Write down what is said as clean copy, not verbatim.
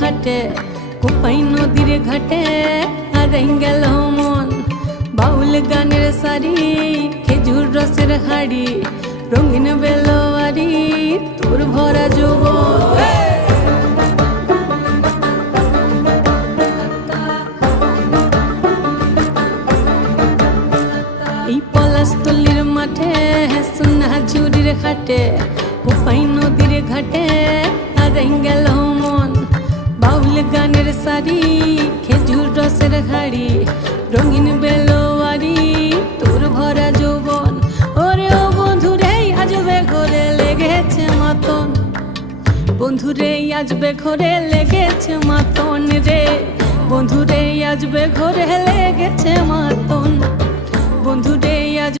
হাটে কোপাই নদীর ঘাটে হারাই গেল মন। বাউল গানের সারি খেজুর রসের হাড়ি রঙিন বেলোয়ারি তোর ভরা যৌবন। এই পলাশতলির মাঠে সোনা ঝুরির খাটে কোপাই নদীর ঘাটে হারাই গেল মন। বাউল গানের সারি খেজুর রসের হাড়ি রঙিন বেলোয়ারি তোর ভরা যৌবন। ওরে ও বন্ধুরে আজবে ঘরে লেগেছে মাতন, বন্ধুরে আজবে ঘরে লেগেছে মাতন রে, বন্ধুরে আজবে ঘরে লেগেছে মাতন, বন্ধুরে আজ